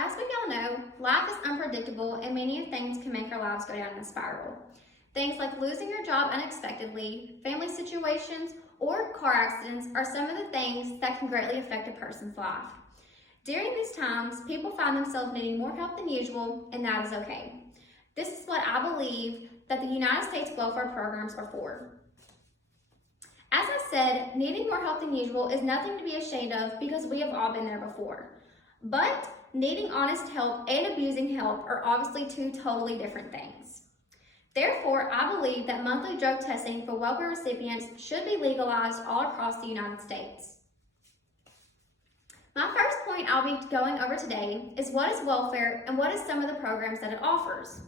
As we all know, life is unpredictable and many things can make our lives go down a spiral. Things like losing your job unexpectedly, family situations, or car accidents are some of the things that can greatly affect a person's life. During these times, people find themselves needing more help than usual, and that is okay. This is what I believe that the United States welfare programs are for. As I said, needing more help than usual is nothing to be ashamed of because we have all been there before. But needing honest help and abusing help are obviously two totally different things. Therefore, I believe that monthly drug testing for welfare recipients should be legalized all across the United States. My first point I'll be going over today is what is welfare and what is some of the programs that it offers.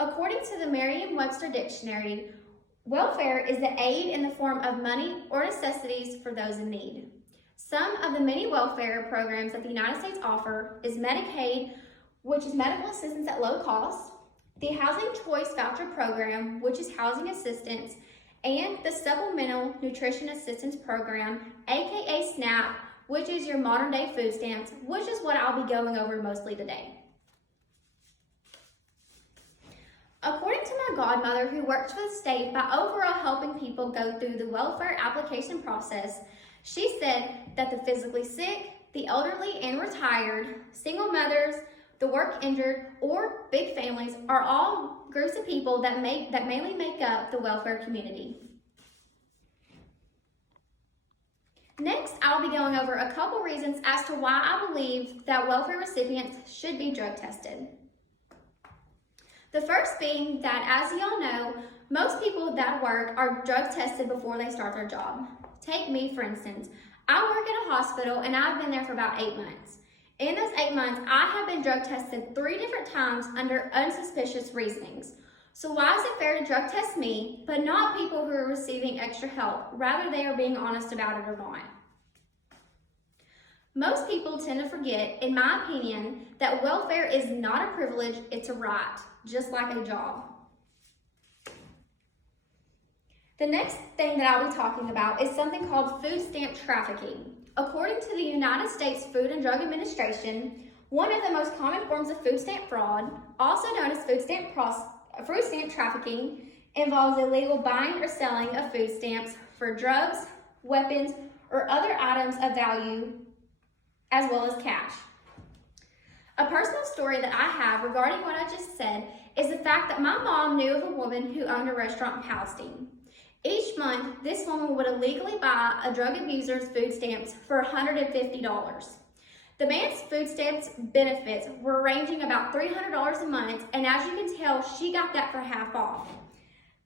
According to the Merriam-Webster Dictionary, welfare is the aid in the form of money or necessities for those in need. Some of the many welfare programs that the United States offer is Medicaid, which is medical assistance at low cost, the Housing Choice Voucher Program, which is housing assistance, and the Supplemental Nutrition Assistance Program, aka SNAP, which is your modern day food stamps, which is what I'll be going over mostly today. According to my godmother, who works for the state by overall helping people go through the welfare application process, she said that the physically sick, the elderly and retired, single mothers, the work injured, or big families are all groups of people that mainly make up the welfare community. Next, I'll be going over a couple reasons as to why I believe that welfare recipients should be drug tested. The first being that, as y'all know, most people that work are drug tested before they start their job. Take me, for instance. I work at a hospital and I've been there for about 8 months. In those 8 months, I have been drug tested 3 different times under unsuspicious reasonings. So why is it fair to drug test me, but not people who are receiving extra help, rather they are being honest about it or not? Most people tend to forget, in my opinion, that welfare is not a privilege, it's a right, just like a job. The next thing that I'll be talking about is something called food stamp trafficking. According to the United States Food and Drug Administration, one of the most common forms of food stamp fraud, also known as food stamp trafficking, involves illegal buying or selling of food stamps for drugs, weapons, or other items of value, as well as cash. A personal story that I have regarding what I just said is the fact that my mom knew of a woman who owned a restaurant in Palestine. Each month, this woman would illegally buy a drug abuser's food stamps for $150. The man's food stamps benefits were ranging about $300 a month, and as you can tell, she got that for half off.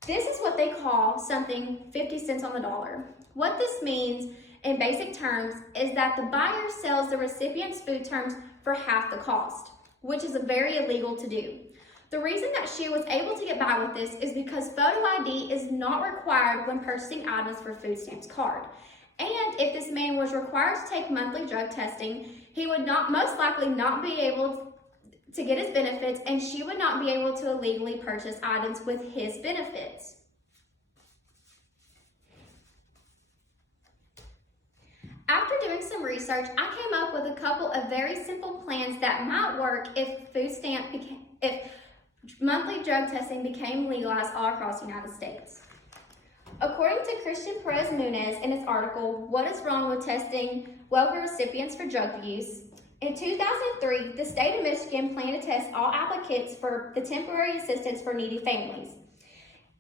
This is what they call something 50 cents on the dollar. What this means in basic terms is that the buyer sells the recipient's food terms for half the cost, which is very illegal to do. The reason that she was able to get by with this is because photo ID is not required when purchasing items for food stamps card. And if this man was required to take monthly drug testing, he would most likely not be able to get his benefits, and she would not be able to illegally purchase items with his benefits. After doing some research, I came up with a couple of very simple plans that might work if monthly drug testing became legalized all across the United States. According to Christian Perez Nunez in his article, What is Wrong with Testing Welfare Recipients for Drug Use? In 2003, the state of Michigan planned to test all applicants for the temporary assistance for needy families.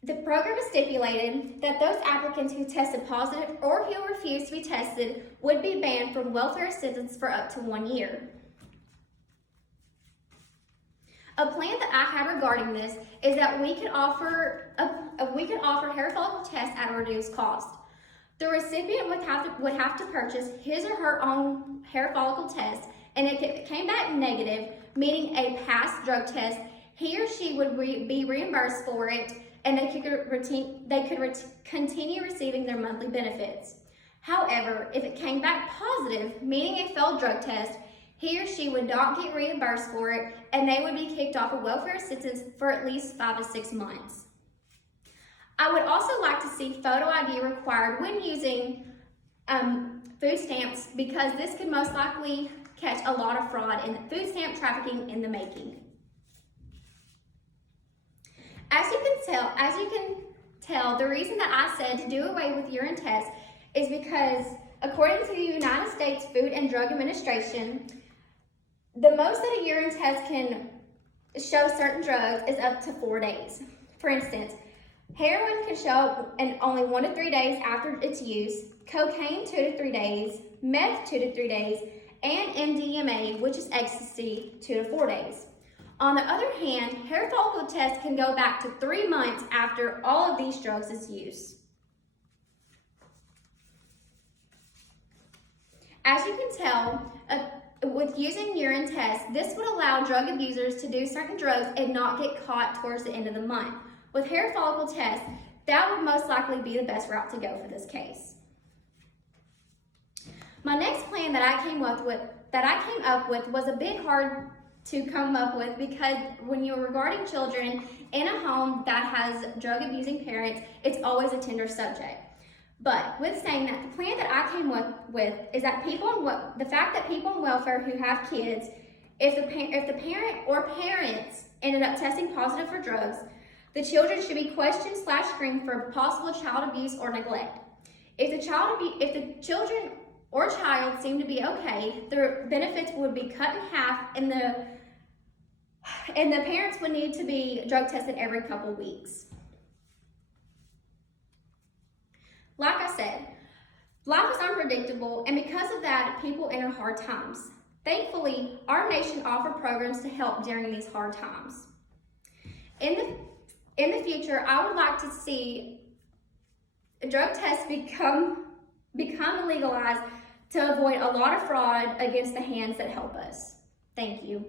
The program stipulated that those applicants who tested positive or who refused to be tested would be banned from welfare assistance for up to 1 year. A plan that I have regarding this is that we could offer hair follicle tests at a reduced cost. The recipient would have to purchase his or her own hair follicle test, and if it came back negative, meaning a past drug test, he or she would be reimbursed for it, and they could continue receiving their monthly benefits. However, if it came back positive, meaning a failed drug test, he or she would not get reimbursed for it, and they would be kicked off of welfare assistance for at least 5 to 6 months. I would also like to see photo ID required when using food stamps, because this could most likely catch a lot of fraud in food stamp trafficking in the making. As you can tell, the reason that I said to do away with urine tests is because, according to the United States Food and Drug Administration, the most that a urine test can show certain drugs is up to 4 days. For instance, heroin can show in only 1 to 3 days after its use, cocaine 2 to 3 days, meth 2 to 3 days, and MDMA, which is ecstasy, 2 to 4 days. On the other hand, hair follicle tests can go back to 3 months after all of these drugs is used. As you can tell, with using urine tests, this would allow drug abusers to do certain drugs and not get caught towards the end of the month. With hair follicle tests, that would most likely be the best route to go for this case. My next plan that I came up with was a bit hard to come up with, because when you're regarding children in a home that has drug abusing parents, it's always a tender subject. But with saying that, the plan that I came with is that the fact that people in welfare who have kids, if the parent or parents ended up testing positive for drugs, the children should be questioned/screened for possible child abuse or neglect. If the children or child seem to be okay, their benefits would be cut in half, and the parents would need to be drug tested every couple weeks. Like I said, life is unpredictable, and because of that, people enter hard times. Thankfully, our nation offers programs to help during these hard times. In the future, I would like to see drug tests become legalized to avoid a lot of fraud against the hands that help us. Thank you.